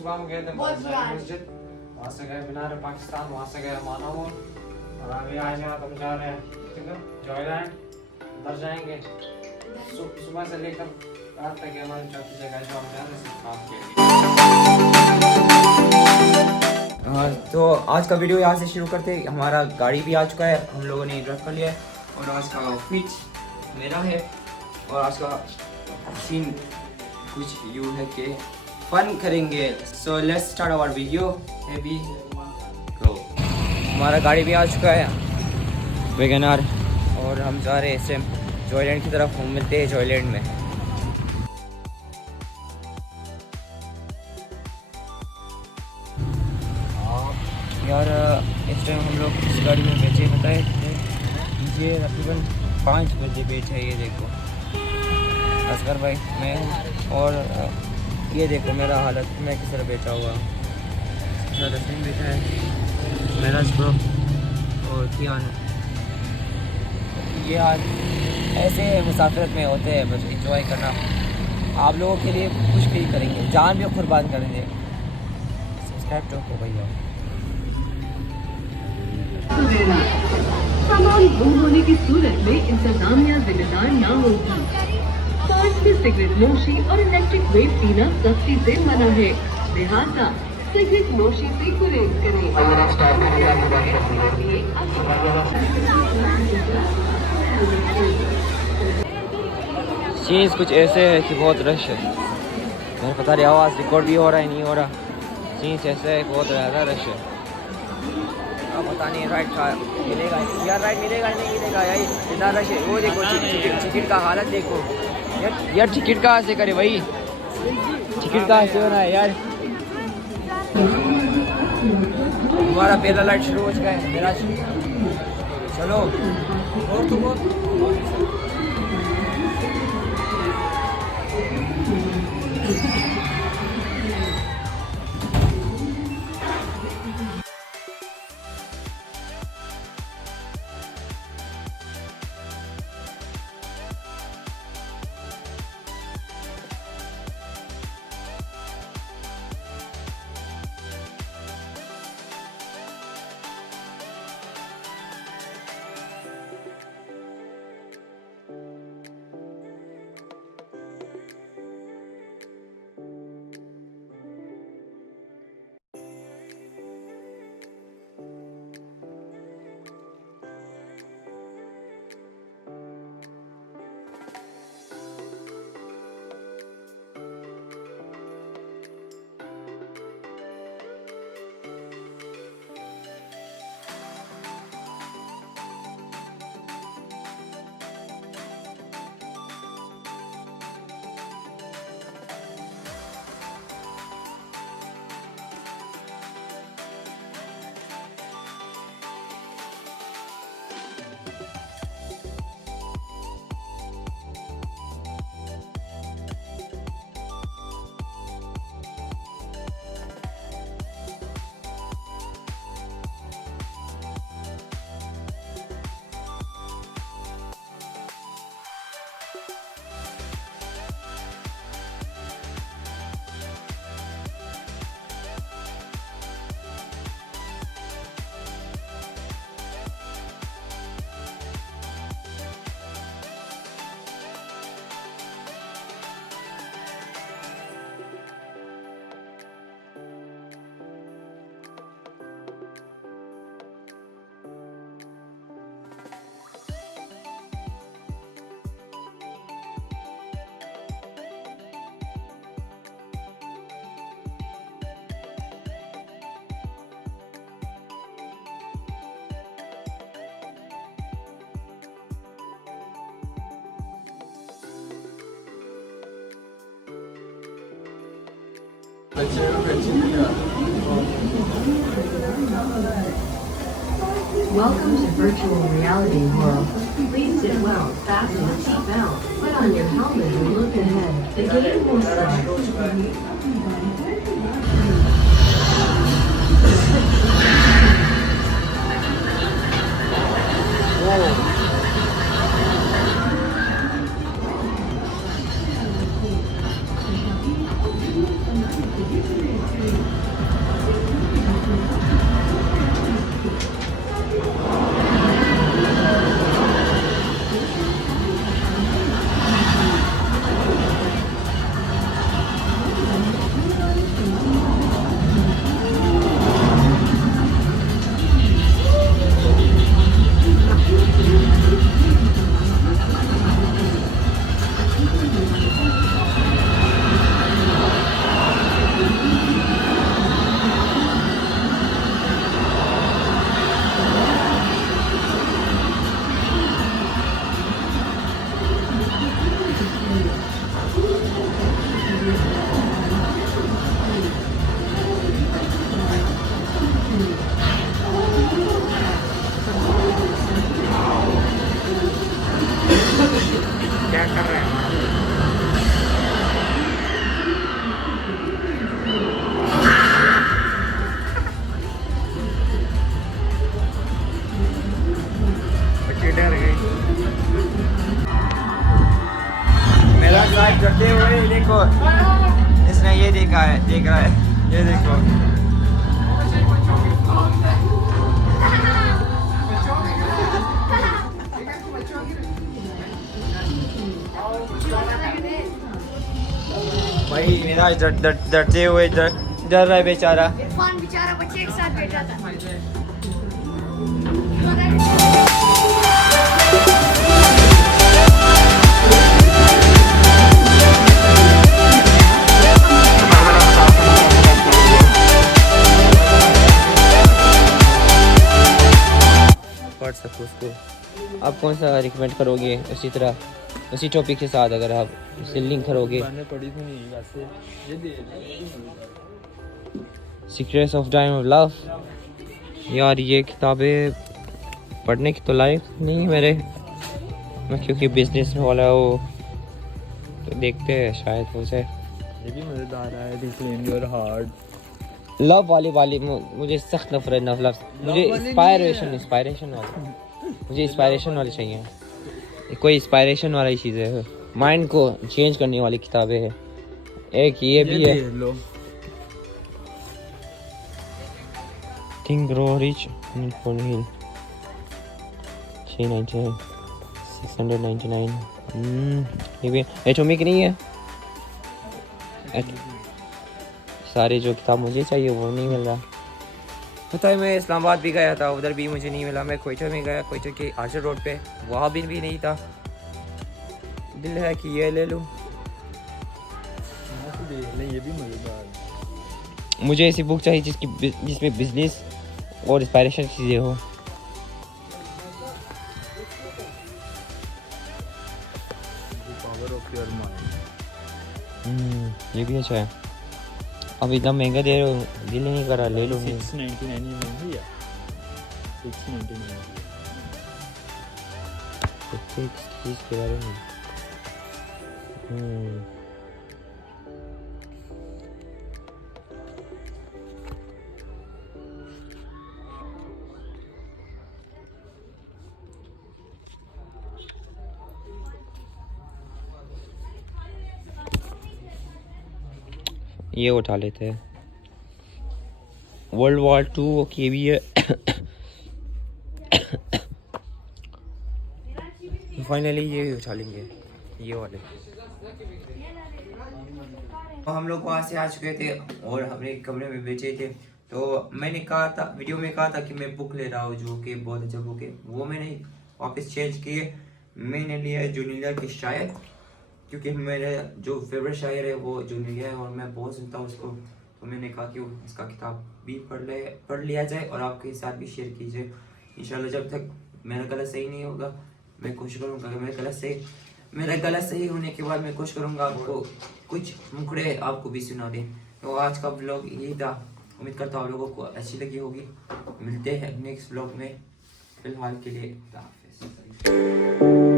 सुबह हम गए थे मस्जिद, वहाँ से गए मीनार पाकिस्तान, वहाँ से गए माना मोड़, और अभी आज यहाँ हम जा रहे हैं ठीक है जॉयलैंड, उधर जाएंगे सुबह से लेकर रात तक हमारी चौथी जगह जो हम जा रहे हैं काम के लिए। हाँ तो आज का वीडियो यहाँ से शुरू करते हैं। हमारा गाड़ी भी आ चुका है, हम लोगों ने ड्राइव कर लिया है, और आज का आउटफिट मेरा है, और आज का सीन कुछ यूँ है कि फन करेंगे। So let's start our video, हैवी गो। हमारा गाड़ी भी आ चुका है वैगनआर, और हम जा रहे हैं इसे जॉयलैंड की तरफ। हम मिलते हैं जॉयलैंड में। यार इस टाइम हम लोग इस गाड़ी में बेचे बताए ये तकरीबन 5 बजे बेचे है। ये देखो असगर भाई मैं हूँ, और ये देखो मेरा हालत, मैं किस तरह बेचा हुआ। रसीम बेचा है मेरा ब्रो, और कियान। ये आज ऐसे मुसाफिरत में होते हैं, बस इंजॉय करना। आप लोगों के लिए कुछ भी करेंगे, जान भी कुर्बान करेंगे। सब्सक्राइब तो हो भैया। सामान गुम होने की सूरत में इंतजामिया जिम्मेदार न होगी। पार्क में सिगरेट नोशी और इलेक्ट्रिक वेव पीना सख्ती से मना है, लिहाजा सिगरेट नोशी से गुरेज करें। सीन्स कुछ ऐसे है कि बहुत रश है, मुझे पता नहीं आवाज़ रिकॉर्ड भी हो रहा है नहीं हो रहा। सीन्स ऐसे है बहुत ज़्यादा रश है। अब पता नहीं राइट मिलेगा यार, राइट मिलेगा नहीं मिलेगा यार, इतना रश है। वो देखो टिकट का हालत देखो यार, टिकट कहाँ से करे भाई, टिकट कहाँ से होना है यार। हमारा पहला लाइट शुरू हो चुका है मेरा, चलो और तुम Welcome to virtual reality world. Please sit well, fasten your seatbelt, put on your helmet and look ahead. The game will start. बच्चे डर गए। मेरा साथ करते हुए देखो, इसने ये देख रहा है, ये देखो। भाई मेरा डरते हुए डर रहा है बेचारा। इरफान बेचारा बच्चे के साथ बैठा था। व्हाट्सएप उसको आप कौन सा रिकमेंड करोगे, उसी तरह उसी टॉपिक के साथ अगर आप इसे लिंक करोगे? Secrets of time of love. यार ये किताबें पढ़ने की तो लायक नहीं मेरे, मैं क्योंकि बिजनेस वाला हो तो देखते हैं शायद हो जाए। ये भी मज़ेदार है। Reclaim your heart. लव वाली मुझे सख्त नफरत लव। मुझे इंस्पायरेशन वाली चाहिए। कोई इंस्पायरेशन वाली चीज़ है, माइंड को चेंज करने वाली किताबें है। एक ये भी है, थिंक ग्रो रिच फॉर हिल 699 699। ये भी एटॉमिक नहीं है। सारे जो किताब मुझे चाहिए वो नहीं मिल रहा। पता है मैं इस्लामाबाद भी गया था, उधर भी मुझे नहीं मिला। मैं क्वेटा में गया, क्वेटा के आर्चर रोड पे, वहाँ भी नहीं था। दिल है कि ये ले लूँ। ये भी मज़ेदार। मुझे ऐसी बुक चाहिए जिसमें बिजनेस और इंस्पायरेशन चीज़ें हो। Power of your mind. ये भी अच्छा है। अब इतना महंगा दे रहे हो, दिल नहीं कर रहा, ले लो। 699 में महंगी है। 699 चीज़ के बारे में। ये उठा लेते हैं। वर्ल्ड वॉर 2 की भी है। फाइनली ये उठा लेंगे, ये वाले। तो हम लोग वहाँ से आ चुके थे और अपने कमरे में बैठे थे। तो मैंने कहा था, वीडियो में कहा था कि मैं बुक ले रहा हूँ जो कि बहुत अच्छा बुक है। वो मैंने वापस चेंज किए। मैंने लिया जुनीलिया की शायर, क्योंकि मेरा जो फेवरेट शायर है वो जुनीलिया है और मैं बहुत सुनता हूँ उसको। तो मैंने कहा कि इसका किताब भी पढ़ लिया जाए और आपके साथ भी शेयर कीजिए। इंशाल्लाह जब तक मेरा गला सही नहीं होगा मैं कोशिश करूँगा कि मेरा गला सही होने के बाद मैं कोशिश करूँगा आपको कुछ मुखड़े आपको भी सुना दें। तो आज का ब्लॉग यही था। उम्मीद करता हूँ आप लोगों को अच्छी लगी होगी। मिलते हैं नेक्स्ट ब्लॉग में। फिलहाल के लिए अल्लाह हाफ़िज़।